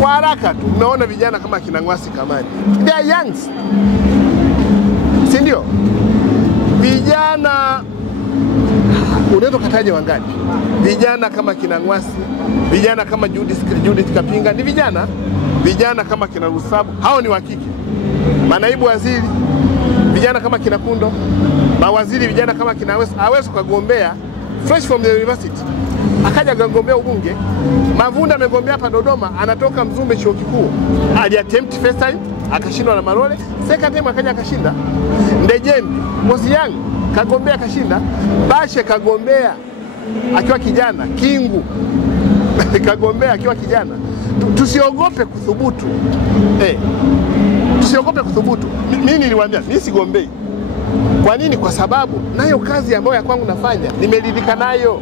Kwa haraka tu umeona vijana kama kina Ngwasi Kamani, they are young, si ndio? Vijana unaweza kutaja wangapi? Vijana kama kina Ngwasi, vijana kama Judith Kapinga ni vijana, vijana kama kina Rusabu, hao ni wa kike. Manaibu waziri vijana kama kina Kundo, mawaziri vijana kama kina Aweso kagombea fresh from the university, akaja kagombea ubunge. Mavunda amegombea hapa Dodoma, anatoka Mzumbe chuo kikuu, aliattempt first time akashindwa na Marole, second time akaja akashinda. Ndejembi Mosiang kagombea akashinda. Bashe kagombea akiwa kijana, Kingu kagombea akiwa kijana. Tusiogope kuthubutu. Tusiogope kuthubutu. Mimi niliwaambia mimi sigombei. Kwa nini? Kwa sababu nayo kazi ambayo ya kwangu nafanya nimeridhika nayo.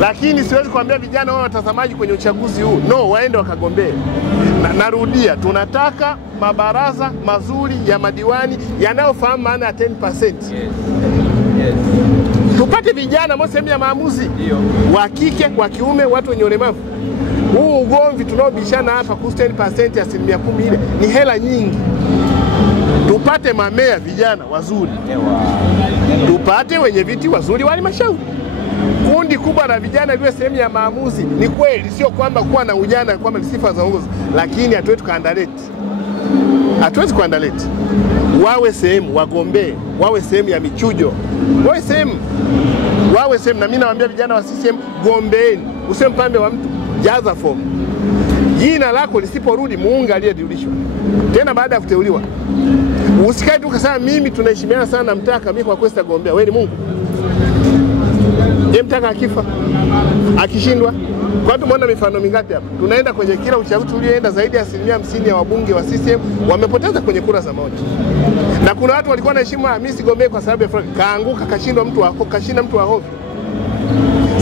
Lakini siwezi kuambia vijana wao watazamaji kwenye uchaguzi huu no waende wakagombee. Narudia, tunataka mabaraza mazuri ya madiwani yanayofahamu maana ya 10%. Tupate vijana ambao sehemu ya maamuzi, wa kike, wa kiume, watu wenye ulemavu. Huu ugomvi tunaobishana hapa kuhusu 10% ya 10% ile ni hela nyingi. Tupate mamea vijana wazuri, tupate wenye viti wazuri wa halmashauri. Kundi kubwa la vijana liwe sehemu ya maamuzi. Ni kweli sio kwamba kuwa na ujana kwamba ni sifa za uongozi, lakini hatuwezi kuandaleti. Hatuwezi kuandaleti. Wawe sehemu, wagombee, wawe sehemu ya michujo. Wawe sehemu. Na mimi nawaambia vijana wa CCM, gombeeni. Usiwe mpambe wa mtu, jaza fomu. Jina lako lisiporudi muunga aliyerudishwa. Tena baada ya kuteuliwa. Usikae tu ukasema mimi tunaheshimiana sana na Mtaka, mimi kwa kweli sitagombea. Wewe ni Mungu. Je, Mtaka akifa, akishindwa? Kwa tumeona mifano mingapi hapa? Tunaenda kwenye kila uchaguzi ulioenda zaidi ya 50% ya wabunge wa CCM wamepoteza kwenye kura za maoni. Na kuna watu walikuwa na heshima, mimi sigombee kwa sababu ya fulani, kaanguka kashindwa mtu wako, kashinda mtu wa hofu.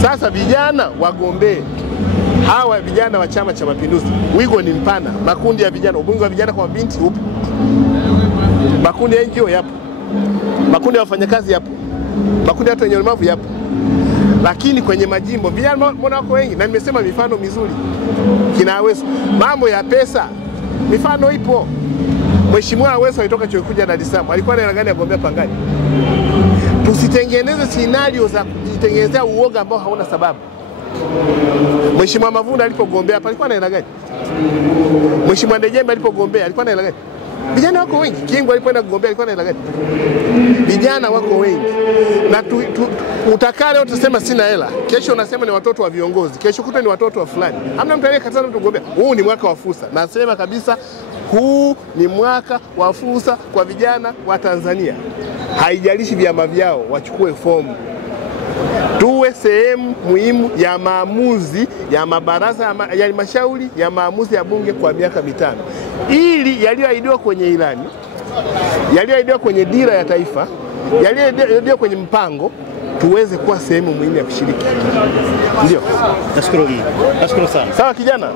Sasa vijana wagombee. Hawa vijana wa Chama cha Mapinduzi, wigo ni mpana, makundi ya vijana, ubunge wa vijana kwa binti upo. Makundi ya NGO yapo. Makundi ya wafanyakazi yapo. Makundi ya watu wenye ulemavu yapo. Lakini kwenye majimbo vijana mbona wako wengi, na nimesema mifano mizuri. Kina Aweso, mambo ya pesa, mifano ipo. Mheshimiwa Aweso alitoka chuo kikuu cha Dar es Salaam, alikuwa na hela gani ya kugombea Pangani? Tusitengeneze scenario za kujitengenezea uoga ambao hauna sababu. Mheshimiwa Mavunda alipogombea hapa alikuwa na hela gani? Mheshimiwa Ndejembe alipogombea alikuwa na hela gani? Vijana wako wengi. Kingu alipoenda kugombea alikuwa na hela gani? Vijana wako wengi. Na utakale utasema sina hela, kesho unasema ni watoto wa viongozi, kesho kuta ni watoto wa fulani. Hamna mtu aliyekataza mtu kugombea. Huu ni mwaka wa fursa. Nasema kabisa huu ni mwaka wa fursa kwa vijana wa Tanzania. Haijalishi vyama vyao, wachukue fomu. Tuwe sehemu muhimu ya maamuzi ya mabaraza ya halmashauri, ya maamuzi ya bunge kwa miaka 5. Ili yaliyoahidiwa kwenye ilani, yaliyoahidiwa kwenye dira ya taifa, yaliyoahidiwa kwenye mpango, tuweze kuwa sehemu muhimu ya kushiriki. Ndio. Nashukuru sana. Sawa kijana?